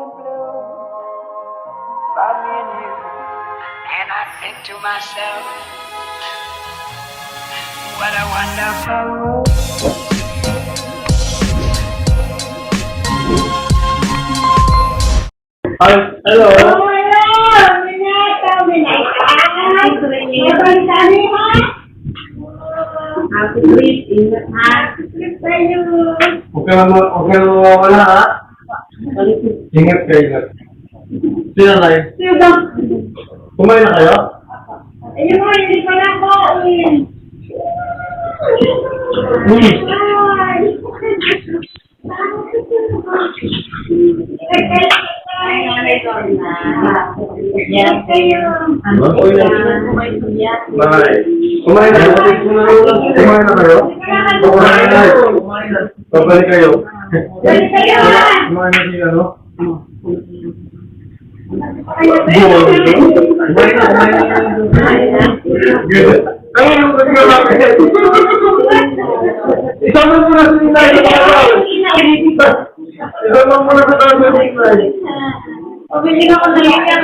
and blue for me and you. And I think to myself, what a wonderful world. Ay, hello. Happy trip, ingat ha. Ingat ka, ingat. Sino na yun? Sino ba? Kumain na kayo? Ayun mo, hindi pa na ako. Ay, nanay ko na. Kayo. Na. Kumain. Bye. Kumain na kayo? Kumain na kayo? Kumain na kayo? Kumain na sila, no? Isama mo na si Inay. Isama mo na sa Inay. Pabili ka ko lang yan.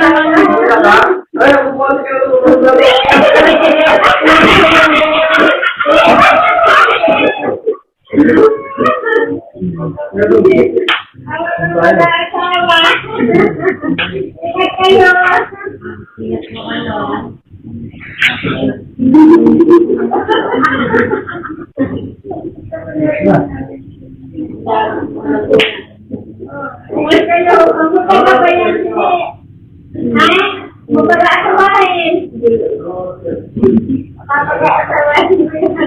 Ay, ako po kasi Ingat kayo. Ingat mo ano. Ingat kayo. Ang mukha ba yan? Ha? Mabala sa bahay. Kapag sa bahay.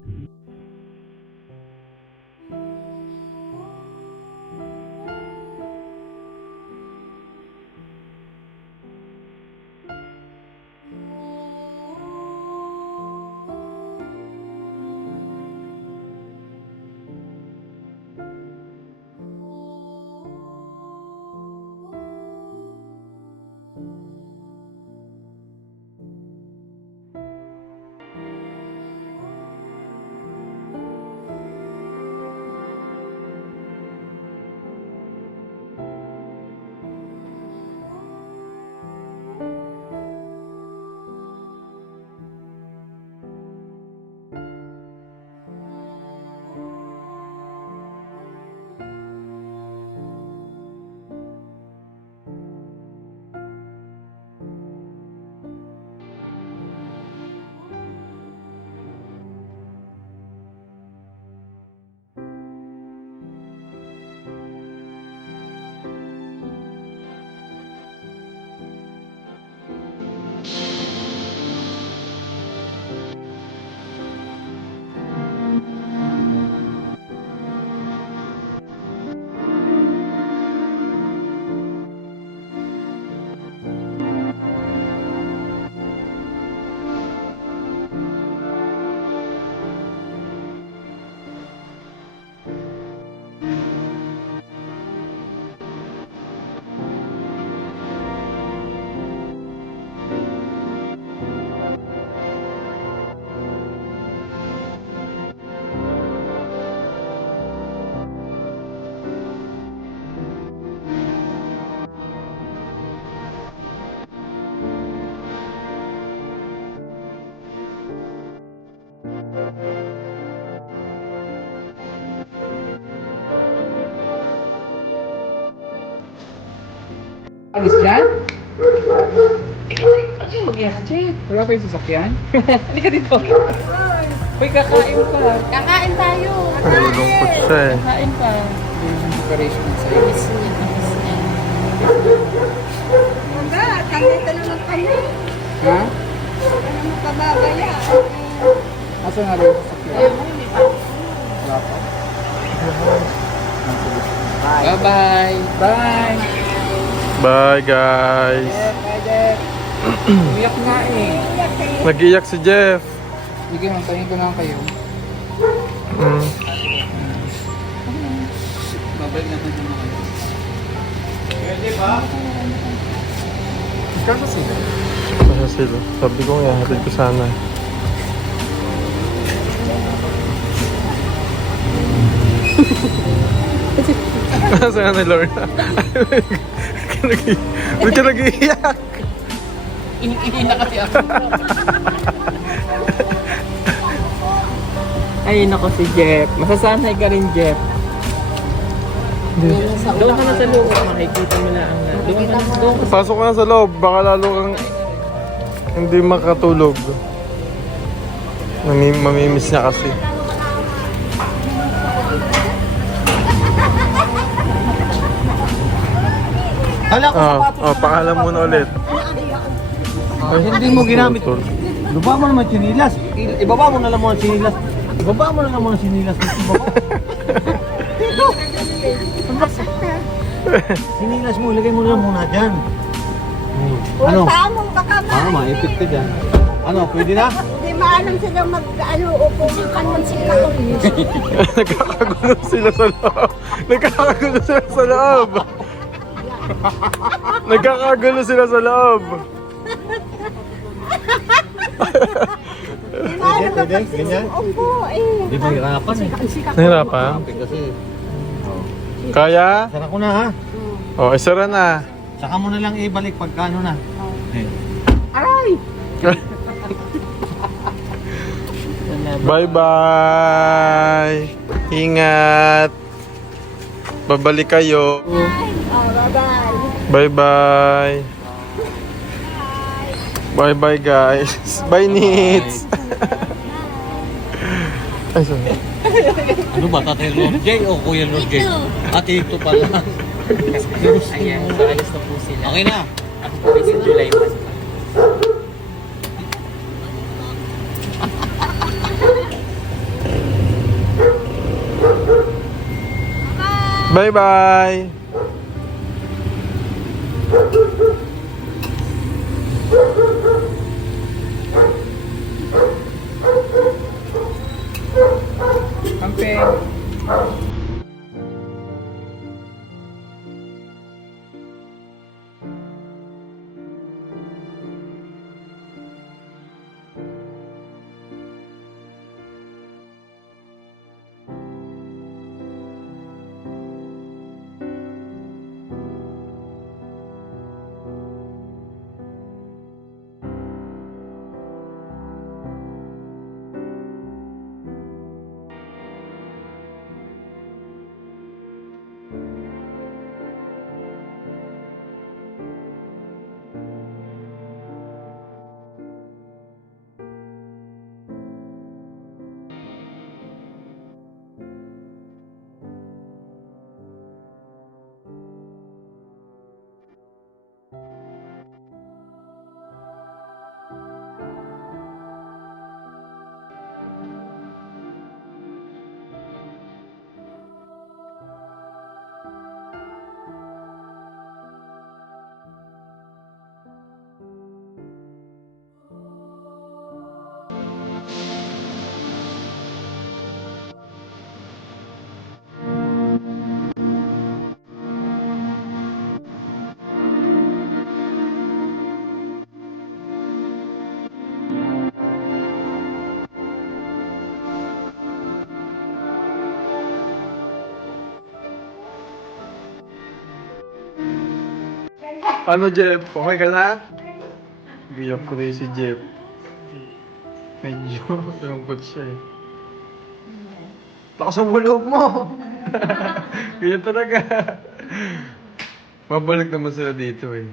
Alis dyan? Ano yung dyan? Wala pa yung sasakyan? Hindi ka dito. Uy, kakain pa. Kakain tayo. Nalulungkot siya eh. Kakain pa. Yung preparation sa'yo. Miss niya, miss niya. Wala, kandito naman kami. Ha? Ano mo kababaya? Asa nga rin yung sasakyan? Wala pa. Bye-bye. Bye. Bye guys. Jeff, bye Jeff. Umiyak nga eh. Nag-iyak si Jeff. Sige, mantayin ko lang kayo. Mm. Babalik naman yung mga Kasa sila? Sabi ko nga, hatid ko sana. Nasaan na ni Lorna? Ba't ka nag-iiyak? Ihi na kasi ako. Ay, nako si Jeff. Masasanay ka rin, Jeff. Doon ka na sa loob. Makikita mo na ang... Doon ka na, doon ka Pasok ka na sa loob, baka lalo kang hindi makatulog. Mami mamimiss niya kasi. Hala ko Ah, oh, paalam muna ulit. Hindi mo ginamit. Tol. Ibaba mo naman sinilas. Ibaba mo na lang mo ang sinilas. Ibaba mo na lang mo ang sinilas. Ibaba. Dito. Sinilas mo, ilagay mo na lang muna dyan. Hmm. Ano? Saan mo baka ma... Ano, pwede na? Hindi maalam sila mag... Ano, upo ng kanon sila. Nagkakagulo sila sa loob. Nagkakagulo sila sa loob. Nagkakagulo sila sa loob. Hindi maalam Pwede, pwede, ganyan. Upo eh. Di ba hirapan eh? Nahirapan? Kasi. Kaya? Sara ko na ha. O, oh, isara na. Saka mo na lang ibalik pagka ano na. Eh. Aray! Bye-bye. Ingat. Babalik kayo. Bye-bye. Bye-bye. Guys. Bye, Nits. Ay, sorry. Ano ba, Tatay Lord J o Kuya Lord J? Ate, ito pala. Ayan, saalis na po sila. Okay na. Ako po si July 1. Bye-bye. Kampeng. Ano, Jeff? Okay ka na? Giyak ko rin si Jeff. Medyo lungkot siya eh. Lakas ang bulog mo! Ganyan talaga. Mabalik naman sila dito eh.